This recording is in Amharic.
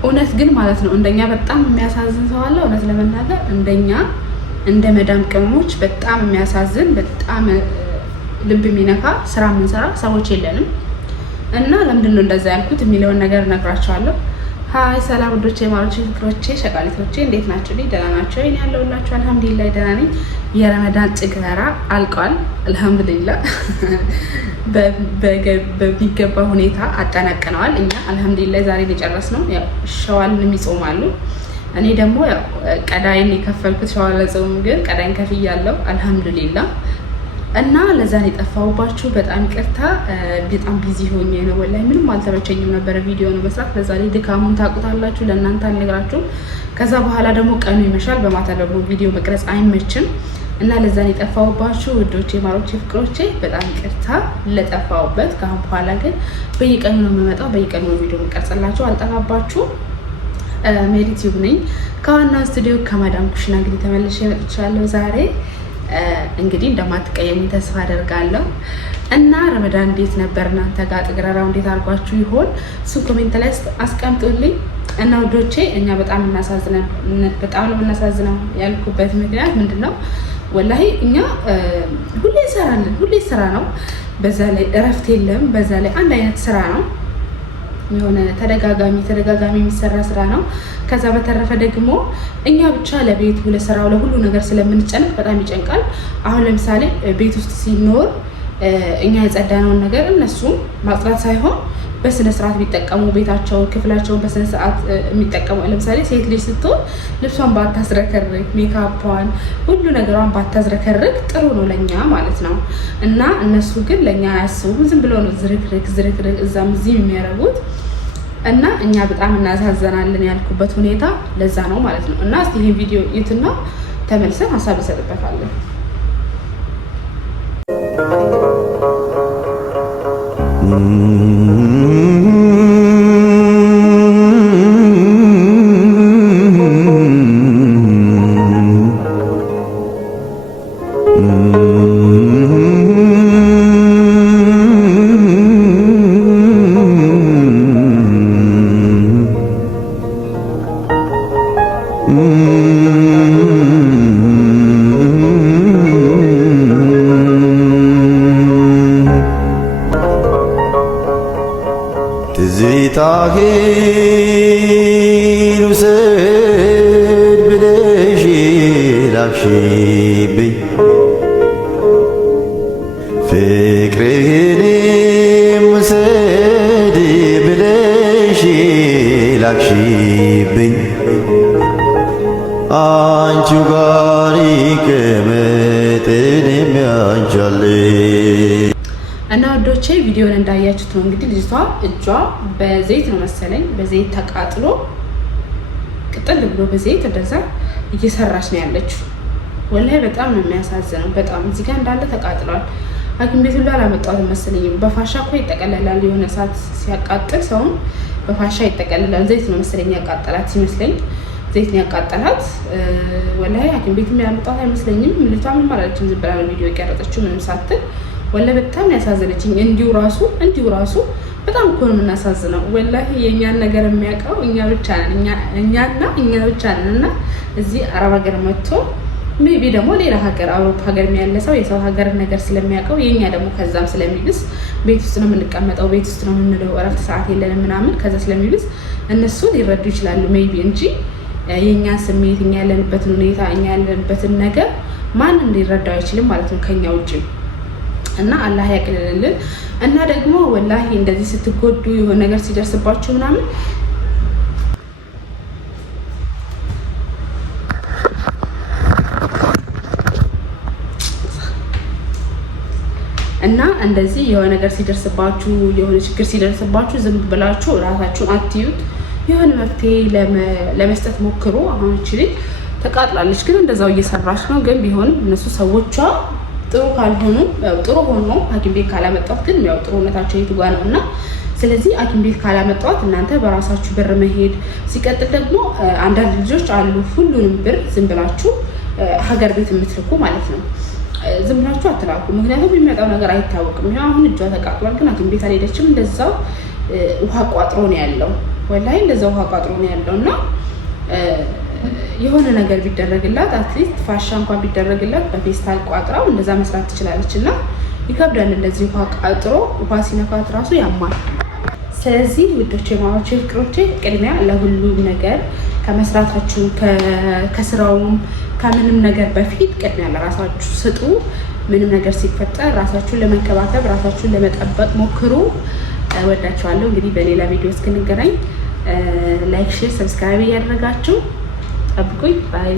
እውነት ግን ማለት ነው እንደኛ በጣም የሚያሳዝን ሰው አለ። እውነት ለመናገር እንደኛ እንደ መዳም ቅመሞች በጣም የሚያሳዝን በጣም ልብ የሚነካ ስራ የምንሰራ ሰዎች የለንም። እና ለምንድን ነው እንደዛ ያልኩት የሚለውን ነገር እነግራቸዋለሁ። ሀይ ሰላም ወዶቼ፣ ማሮቼ፣ ፍቅሮቼ፣ ሸቃሊቶቼ እንዴት ናችሁ? ደህና ናቸው? እኔ ያለሁላችሁ አልሐምዱሊላህ ደህና ነኝ። የረመዳን ጭገራ አልቋል አልሐምዱሊላህ። በሚገባ ሁኔታ አጠናቅነዋል። እኛ አልሐምዱሊላህ ዛሬ የጨረስነው። ያው ሸዋልን ይጾማሉ። እኔ ደግሞ ያው ቀዳይን የከፈልኩት ሸዋል ለጾም ግን ቀዳይን ከፍያለሁ አልሐምዱሊላህ። እና ለዛን የጠፋሁባችሁ በጣም ይቅርታ። በጣም ቢዚ ሆኜ ነው ወላሂ ምንም አልተመቸኝም ነበር ቪዲዮ ነው መስራት። ለዛ ላይ ድካሙን ታውቁታላችሁ፣ ለእናንተ አልነግራችሁም። ከዛ በኋላ ደግሞ ቀኑ ይመሻል፣ በማታ ደግሞ ቪዲዮ መቅረጽ አይመችም። እና ለዛን የጠፋሁባችሁ ውዶቼ፣ ማሮቼ፣ ፍቅሮቼ በጣም ይቅርታ ለጠፋሁበት። ከአሁን በኋላ ግን በየቀኑ ነው የምመጣው፣ በየቀኑ ነው ቪዲዮ መቀርጽላችሁ። አልጠፋባችሁ። ሜሪቲዩብ ነኝ ከዋናው ስቱዲዮ ከማዳም ኩሽና እንግዲህ ተመልሼ መጥቻለሁ ዛሬ። እንግዲህ እንደማትቀየሙ ተስፋ አደርጋለሁ። እና ረመዳን እንዴት ነበር እናንተ ጋር? ጥግረራው እንዴት አድርጓችሁ ይሆን? እሱን ኮሜንት ላይ አስቀምጡልኝ። እና ውዶቼ እኛ በጣም ነው የምናሳዝነው ያልኩበት ምክንያት ምንድነው? ወላሂ እኛ ሁሌ እንሰራለን፣ ሁሌ ስራ ነው። በዛ ላይ እረፍት የለም። በዛ ላይ አንድ አይነት ስራ ነው፣ የሆነ ተደጋጋሚ የሚሰራ ስራ ነው። ከዛ በተረፈ ደግሞ እኛ ብቻ ለቤቱ ለስራው ለሁሉ ነገር ስለምንጨነቅ በጣም ይጨንቃል። አሁን ለምሳሌ ቤት ውስጥ ሲኖር እኛ የጸዳነውን ነገር እነሱ ማጽዳት ሳይሆን በስነ ስርዓት ቢጠቀሙ ቤታቸውን ክፍላቸውን በስነ ስርዓት የሚጠቀሙ። ለምሳሌ ሴት ልጅ ስትሆን ልብሷን ባታዝረከርክ፣ ሜካፓን ሁሉ ነገሯን ባታዝረከርክ ጥሩ ነው ለኛ ማለት ነው። እና እነሱ ግን ለኛ አያስቡ፣ ዝም ብለው ነው ዝርክርክ እዛም እዚህ የሚያደርጉት። እና እኛ በጣም እናሳዘናለን ያልኩበት ሁኔታ ለዛ ነው ማለት ነው። እና እስቲ ይሄን ቪዲዮ እዩትና ተመልሰን ሀሳብ እንሰጥበታለን። ትዝታህን ውሰድ ብለሽ ላክሽብኝ፣ ፍቅርህንም ውሰድ ብለሽ ላክሽብኝ፣ አንቺው ጋር ይቀመጥ እኔም ያንቻለኝ። እና ወዶቼ ቪዲዮን እንዳያችሁት ነው እንግዲህ ልጅቷ እጇ በዘይት ነው መሰለኝ በዘይት ተቃጥሎ ቅጥል ብሎ በዘይት እንደዛ እየሰራች ነው ያለችው። ወላሂ በጣም ነው የሚያሳዝነው። በጣም እዚህ ጋር እንዳለ ተቃጥሏል። ሐኪም ቤት ሁሉ አላመጣሁትም መሰለኝ። በፋሻ እኮ ይጠቀለላል። የሆነ ሰዓት ሲያቃጥል ሰውን በፋሻ ይጠቀለላል። ዘይት ነው መሰለኝ ያቃጠላት ሲመስለኝ፣ ዘይት ነው ያቃጠላት። ወላሂ ሐኪም ቤት ያመጣሁት አይመስለኝም። ልጅቷ ምንም አላለችም። ዝም ብላ ነው ቪዲዮ የቀረጸችው ምንም ሳትል። ወላሂ በጣም ያሳዘነችኝ። እንዲሁ ራሱ በጣም እኮ ነው የምናሳዝነው። ወላሂ የእኛን ነገር የሚያውቀው እኛ ብቻ ነን፣ እኛ ብቻ ነን። እና እዚህ አረብ ሀገር መጥቶ ሜቢ ደግሞ ሌላ ሀገር አውሮፓ ሀገር ያለ ሰው የሰው ሀገር ነገር ስለሚያውቀው የእኛ ደግሞ ከዛም ስለሚብስ ቤት ውስጥ ነው የምንቀመጠው፣ ቤት ውስጥ ነው የምንለው፣ እረፍት ሰዓት የለንም ምናምን። ከዛ ስለሚብስ እነሱ ሊረዱ ይችላሉ ሜቢ እንጂ የእኛን ስሜት እኛ ያለንበትን ሁኔታ እኛ ያለንበትን ነገር ማንም ሊረዳው አይችልም ማለት ነው ከኛ ውጭ። እና አላህ ያቅልልልን። እና ደግሞ ወላሂ እንደዚህ ስትጎዱ የሆነ ነገር ሲደርስባችሁ ምናምን እና እንደዚህ የሆነ ነገር ሲደርስባችሁ የሆነ ችግር ሲደርስባችሁ ዝም ብላችሁ ራሳችሁን አትዩት። የሆነ መፍትሄ ለመስጠት ሞክሩ። አሁን እቺ ልጅ ተቃጥላለች፣ ግን እንደዛው እየሰራች ነው። ግን ቢሆንም እነሱ ሰዎቿ ጥሩ ካልሆኑ ጥሩ ሆኖ ሐኪም ቤት ካላመጣት ግን ያው ጥሩነታቸው የቱ ጋር ነው? እና ስለዚህ ሐኪም ቤት ካላመጣት እናንተ በራሳችሁ ብር መሄድ። ሲቀጥል ደግሞ አንዳንድ ልጆች አሉ ሁሉንም ብር ዝም ብላችሁ ሀገር ቤት የምትልኩ ማለት ነው። ዝም ብላችሁ አትላኩ፣ ምክንያቱም የሚመጣው ነገር አይታወቅም። ይሄ አሁን እጇ ተቃጥሏል፣ ግን ሐኪም ቤት አልሄደችም። እንደዛው ውሃ ቋጥሮ ነው ያለው። ወላሂ እንደዛ ውሃ ቋጥሮ ነው ያለውና የሆነ ነገር ቢደረግላት አትሊስት ፋሻ እንኳን ቢደረግላት በፌስታል ቋጥራው እንደዛ መስራት ትችላለች። እና ይከብዳል እንደዚህ ውሃ ቋጥሮ ውሃ ሲነፋት ራሱ ያማል። ስለዚህ ውዶቼ፣ ማዎቼ፣ ፍቅሮቼ ቅድሚያ ለሁሉም ነገር ከመስራታችሁ ከስራውም ከምንም ነገር በፊት ቅድሚያ ለራሳችሁ ስጡ። ምንም ነገር ሲፈጠር ራሳችሁን ለመንከባከብ ራሳችሁን ለመጠበቅ ሞክሩ። ወዳችኋለሁ። እንግዲህ በሌላ ቪዲዮ እስክንገናኝ ላይክ፣ ሼር፣ ሰብስክራይብ እያደረጋችሁ ጠብቁኝ። ባይ